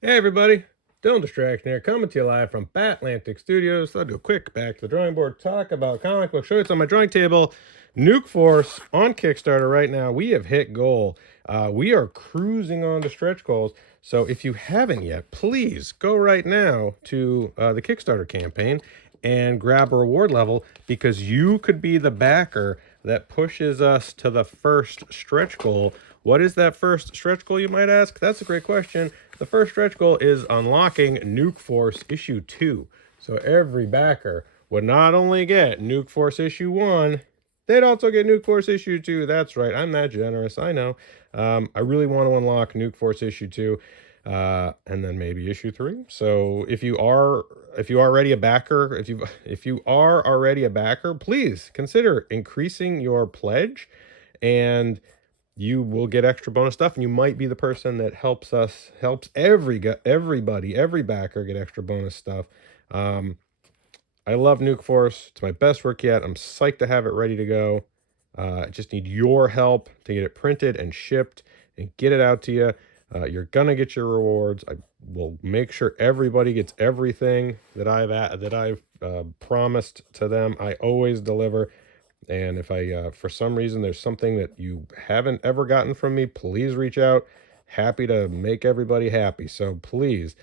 Hey everybody, Dylan Distraction here, coming to you live from Batlantic Studios. So I'll do a quick back to the drawing board, talk about comic book, show you what's on my drawing table. Nuke Force on Kickstarter right now. We have hit goal. We are cruising on to stretch goals. So if you haven't yet, please go right now to the Kickstarter campaign and grab a reward level, because you could be the backer that pushes us to the first stretch goal. What is that first stretch goal, you might ask? That's a great question. The first stretch goal is unlocking Nuke Force issue 2. So every backer would not only get Nuke Force issue 1, they'd also get Nuke Force issue 2. That's right, I'm that generous, I know. I really want to unlock Nuke Force issue 2. And then maybe issue 3. So if you are already a backer, if you are already a backer, please consider increasing your pledge, and you will get extra bonus stuff, and you might be the person that helps everybody, every backer get extra bonus stuff. I love Nuke Force. It's my best work yet. I'm psyched to have it ready to go. I just need your help to get it printed and shipped and get it out to you. You're gonna get your rewards. I will make sure everybody gets everything that I've promised to them. I always deliver. And if I, for some reason, there's something that you haven't ever gotten from me, please reach out. Happy to make everybody happy. So please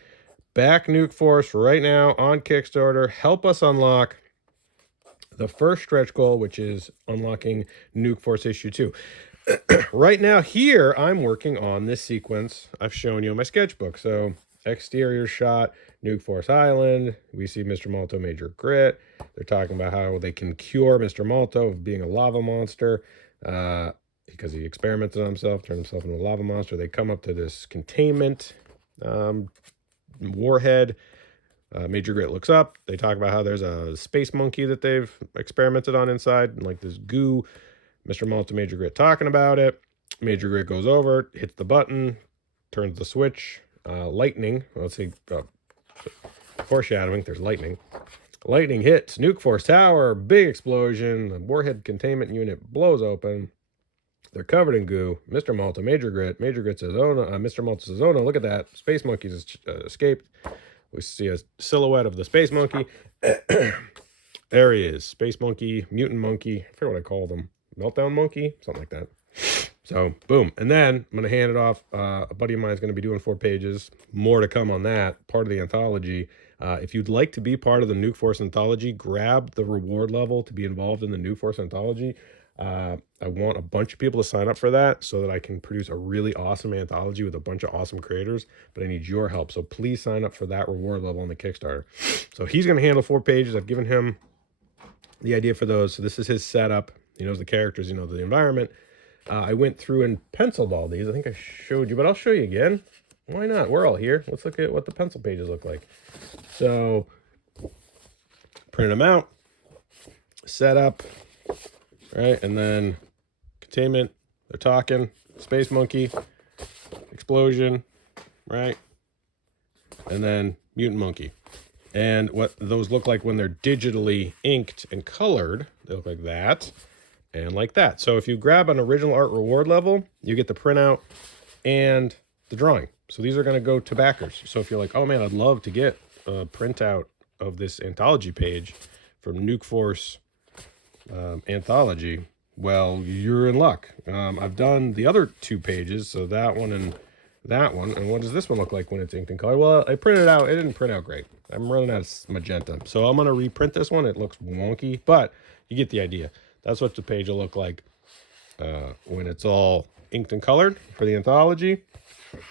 back Nuke Force right now on Kickstarter. Help us unlock the first stretch goal, which is unlocking Nuke Force issue 2. Right now here, I'm working on this sequence I've shown you in my sketchbook. So exterior shot, Nuke Force Island. We see Mr. Malto Major Grit. They're talking about how they can cure Mr. Malto of being a lava monster because he experimented on himself, turned himself into a lava monster. They come up to this containment warhead. Major Grit looks up. They talk about how there's a space monkey that they've experimented on inside, and like this goo. Mr. Malto, Major Grit talking about it. Major Grit goes over, hits the button, turns the switch. Lightning, let's see, foreshadowing, there's lightning. Lightning hits Nuke Force Tower, big explosion. The warhead containment unit blows open. They're covered in goo. Mr. Malto, Major Grit says, oh no, Mr. Malto says, oh no, look at that. Space Monkey's escaped. We see a silhouette of the Space Monkey. There he is. Space Monkey, Mutant Monkey. I forget what I call them. Meltdown Monkey? Something like that. So, boom. And then I'm going to hand it off. A buddy of mine is going to be doing 4 pages. More to come on that. Part of the anthology. If you'd like to be part of the Nuke Force anthology, grab the reward level to be involved in the Nuke Force anthology. I want a bunch of people to sign up for that so that I can produce a really awesome anthology with a bunch of awesome creators, but I need your help. So please sign up for that reward level on the Kickstarter. So he's going to handle 4 pages. I've given him the idea for those. So this is his setup. He knows the characters, he knows the environment. I went through and penciled all these. I think I showed you, but I'll show you again. Why not? We're all here. Let's look at what the pencil pages look like. So print them out, set up, right? And then containment, they're talking, space monkey, explosion, right? And then mutant monkey. And what those look like when they're digitally inked and colored, they look like that and like that. So if you grab an original art reward level, you get the printout and the drawing. So these are going to go to backers. So if you're like, oh man, I'd love to get a printout of this anthology page from Nuke Force anthology, well, you're in luck. I've done the other 2 pages, so that one and that one. And what does this one look like when it's inked in color? Well, I printed it out. It didn't print out great. I'm running out of magenta. So I'm going to reprint this one. It looks wonky, but you get the idea. That's what the page will look like when it's all inked and colored for the anthology.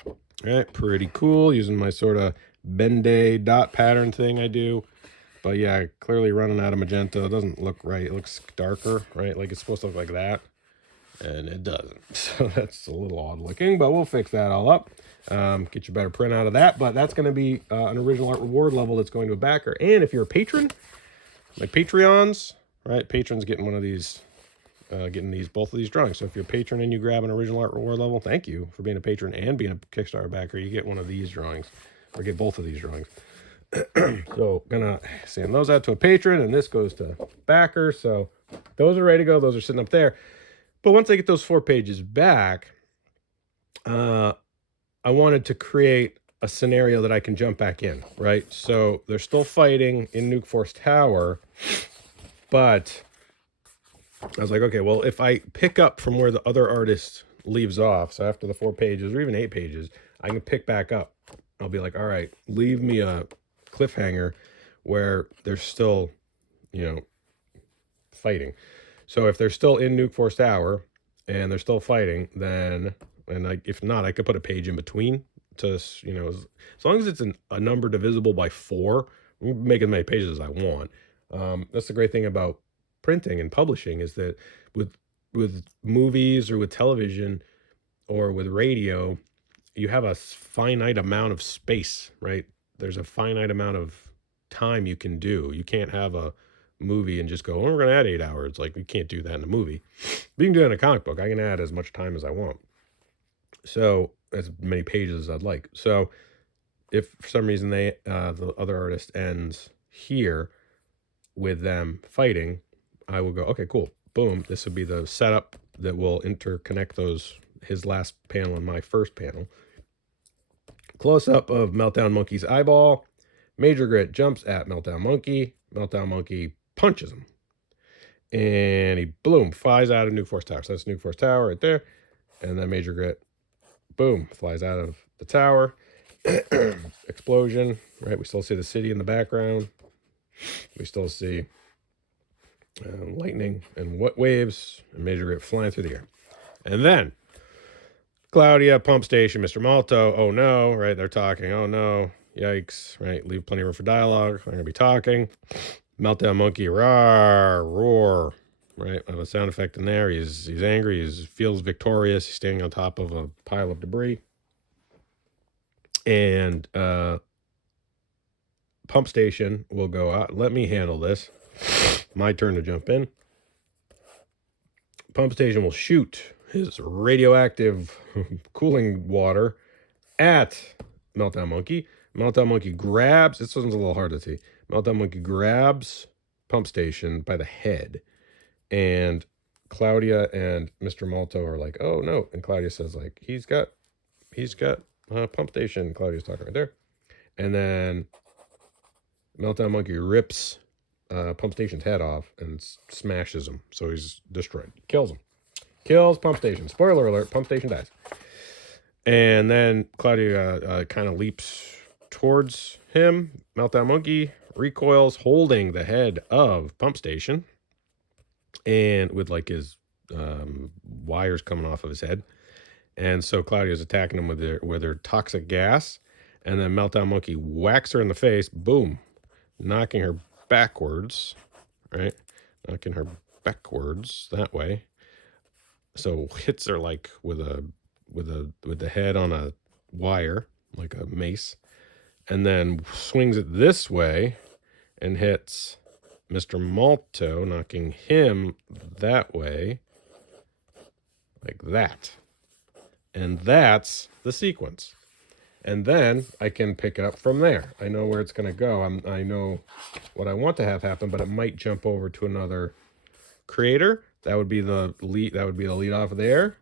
All right, pretty cool. Using my sort of Ben-Day dot pattern thing I do. But yeah, clearly running out of magenta. It doesn't look right. It looks darker, right? Like it's supposed to look like that. And it doesn't. So that's a little odd looking, but we'll fix that all up. Get you a better print out of that. But that's going to be an original art reward level that's going to a backer. And if you're a patron, like Patreons, right? Patrons getting one of these, both of these drawings. So if you're a patron and you grab an original art reward level, thank you for being a patron and being a Kickstarter backer. You get one of these drawings, or get both of these drawings. So gonna send those out to a patron, and this goes to backer. So those are ready to go. Those are sitting up there. But once I get those 4 pages back, I wanted to create a scenario that I can jump back in, right? So they're still fighting in Nuke Force Tower, but I was like, okay, well, if I pick up from where the other artist leaves off, so after the 4 pages or even 8 pages, I can pick back up. I'll be like, all right, leave me a cliffhanger where they're still, fighting. So if they're still in Nuke Force Tower and they're still fighting, then, if not, I could put a page in between to, as long as it's a number divisible by 4, I can make as many pages as I want. That's the great thing about printing and publishing, is that with movies or with television or with radio, you have a finite amount of space, right? There's a finite amount of time you can do. You can't have a movie and just go, oh, we're going to add 8 hours. Like, we can't do that in a movie. But you can do it in a comic book. I can add as much time as I want. So, as many pages as I'd like. So, if for some reason the other artist ends here with them fighting, I will go, okay, cool. Boom. This would be the setup that will interconnect his last panel and my first panel. Close up of Meltdown Monkey's eyeball. Major Grit jumps at Meltdown Monkey. Meltdown Monkey punches him. And he, boom, flies out of Nuke Force Tower. So that's Nuke Force Tower right there. And then Major Grit, boom, flies out of the tower. Explosion, right? We still see the city in the background. We still see lightning and waves. And Major Grit flying through the air. And then Claudia, pump station, Mr. Malto, oh no, right? They're talking, oh no, yikes, right? Leave plenty of room for dialogue. I'm going to be talking. Meltdown Monkey, roar, right? I have a sound effect in there. He's angry. He feels victorious. He's standing on top of a pile of debris. And pump station will go out. Let me handle this. My turn to jump in. Pump station will shoot his radioactive cooling water at Meltdown Monkey. Meltdown Monkey grabs, this one's a little hard to see. Meltdown Monkey grabs Pump Station by the head. And Claudia and Mr. Malto are like, oh no. And Claudia says, like, he's got Pump Station. Claudia's talking right there. And then Meltdown Monkey rips Pump Station's head off and smashes him. So he's destroyed. Kills him. Kills Pump Station. Spoiler alert, Pump Station dies. And then Claudia kind of leaps towards him. Meltdown Monkey recoils, holding the head of Pump Station. And with like his wires coming off of his head. And so Claudia's attacking him with her toxic gas. And then Meltdown Monkey whacks her in the face. Boom. Knocking her backwards. Right? Knocking her backwards that way. So hits her like with the head on a wire, like a mace, and then swings it this way and hits Mr. Malto, knocking him that way, like that. And that's the sequence. And then I can pick it up from there. I know where it's going to go. I know what I want to have happen, but it might jump over to another creator. That would be the lead. That would be the lead off there.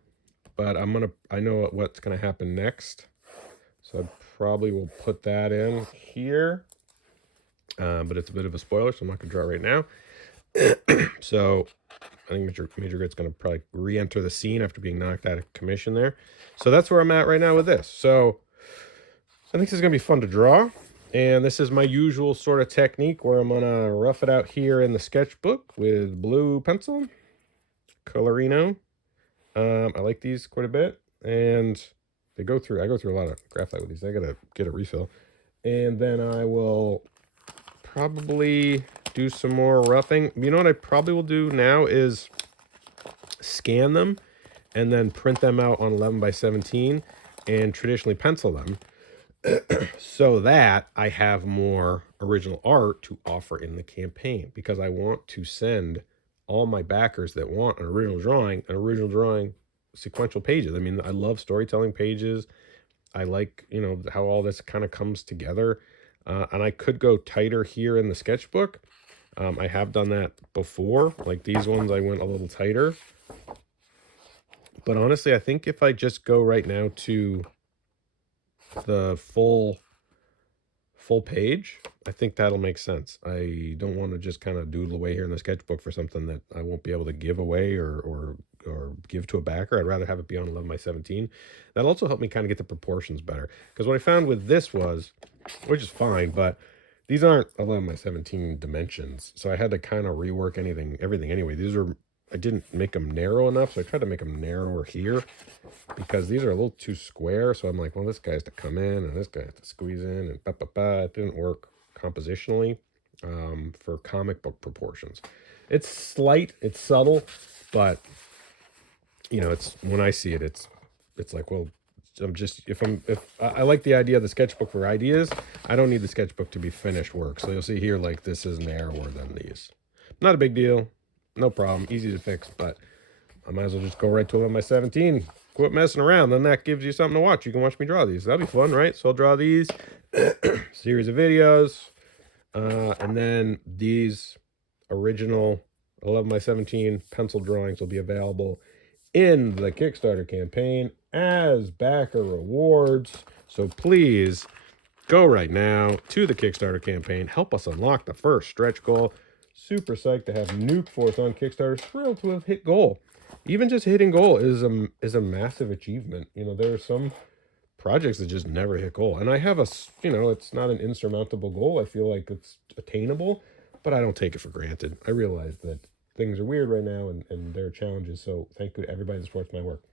But I know what's gonna happen next. So I probably will put that in here. But it's a bit of a spoiler, so I'm not gonna draw it right now. So I think Major Grit's gonna probably re-enter the scene after being knocked out of commission there. So that's where I'm at right now with this. So I think this is gonna be fun to draw. And this is my usual sort of technique where I'm gonna rough it out here in the sketchbook with blue pencil. Colorino. I like these quite a bit, and I go through a lot of graphite with these. I gotta get a refill, and then I will probably do some more roughing. You know what I probably will do now is scan them and then print them out on 11 by 17 and traditionally pencil them so that I have more original art to offer in the campaign, because I want to send all my backers that want an original drawing sequential pages. I mean, I love storytelling pages. I like, how all this kind of comes together. And I could go tighter here in the sketchbook. I have done that before. Like these ones, I went a little tighter. But honestly, I think if I just go right now to the full page, I think that'll make sense. I don't want to just kind of doodle away here in the sketchbook for something that I won't be able to give away or give to a backer. I'd rather have it be on 11 by 17. That'll also help me kind of get the proportions better. Because what I found with this was, which is fine, but these aren't 11 by 17 dimensions. So I had to kind of rework everything anyway. I didn't make them narrow enough, so I tried to make them narrower here because these are a little too square. So I'm like, well, this guy has to come in and this guy has to squeeze in and It didn't work compositionally for comic book proportions. It's slight, it's subtle, but you know, it's when I see it, it's like, well, if I like the idea of the sketchbook for ideas, I don't need the sketchbook to be finished work. So you'll see here, like, this is narrower than these. Not a big deal, no problem, easy to fix, but I might as well just go right to 11 by 17. Quit messing around, then that gives you something to watch. You can watch me draw these. That'll be fun, right? So I'll draw these, series of videos, and then these original 11 by 17 pencil drawings will be available in the Kickstarter campaign as backer rewards. So please go right now to the Kickstarter campaign. Help us unlock the first stretch goal. Super psyched to have Nuke Force on Kickstarter. Thrilled to have hit goal. Even just hitting goal is a massive achievement. You know, there are some projects that just never hit goal. And I have it's not an insurmountable goal. I feel like it's attainable, but I don't take it for granted. I realize that things are weird right now and there are challenges. So thank you to everybody that supports my work.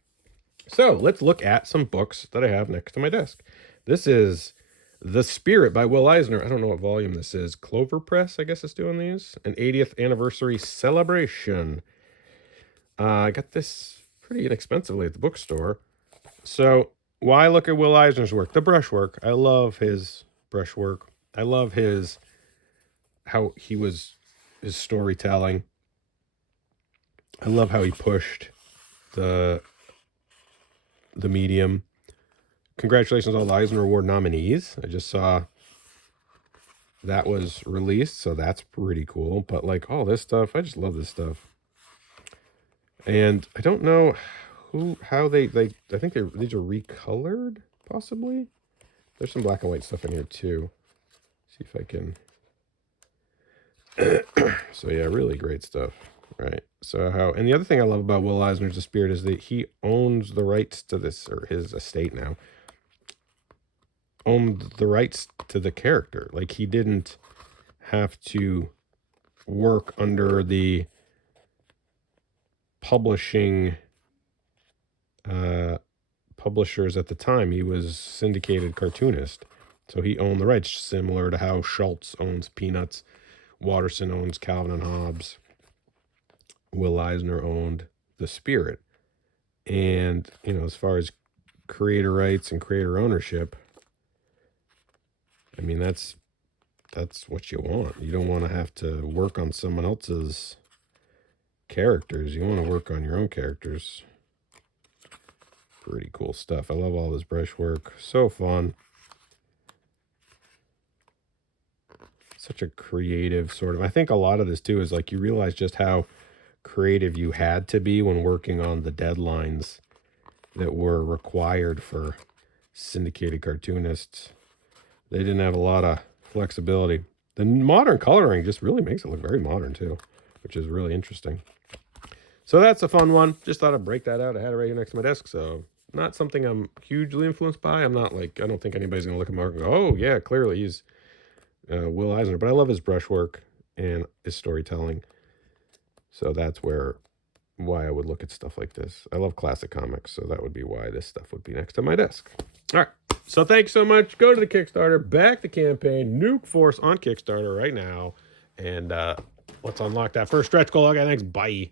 So let's look at some books that I have next to my desk. This is The Spirit by Will Eisner. I don't know what volume this is. Clover Press, I guess, is doing these. An 80th anniversary celebration. I got this pretty inexpensively at the bookstore. So why look at Will Eisner's work? The brushwork. I love his brushwork. I love his storytelling. I love how he pushed the medium. Congratulations on all the Eisner Award nominees. I just saw that was released, so that's pretty cool. But like all this stuff, I just love this stuff. And I don't know how they I think these are recolored, possibly. There's some black and white stuff in here too. See if I can. So yeah, really great stuff, right? So and the other thing I love about Will Eisner's The Spirit is that he owns the rights to this, or his estate now owned the rights to the character. Like, he didn't have to work under the publishing publishers at the time. He was syndicated cartoonist, so he owned the rights, similar to how Schultz owns Peanuts, Watterson owns Calvin and Hobbes. Will Eisner owned The Spirit. And you know, as far as creator rights and creator ownership, I mean, that's what you want. You don't want to have to work on someone else's characters. You want to work on your own characters. Pretty cool stuff. I love all this brushwork. So fun. Such a creative sort of. I think a lot of this too is like, you realize just how creative you had to be when working on the deadlines that were required for syndicated cartoonists. They didn't have a lot of flexibility. The modern coloring just really makes it look very modern too, which is really interesting. So that's a fun one. Just thought I'd break that out. I had it right here next to my desk. So not something I'm hugely influenced by. I'm not like, I don't think anybody's going to look at Mark and go, oh yeah, clearly he's Will Eisner. But I love his brushwork and his storytelling. So that's why I would look at stuff like this. I love classic comics, so that would be why this stuff would be next to my desk. All right. So thanks so much. Go to the Kickstarter, back the campaign, Nuke Force on Kickstarter right now. And let's unlock that first stretch goal. Okay, thanks. Bye.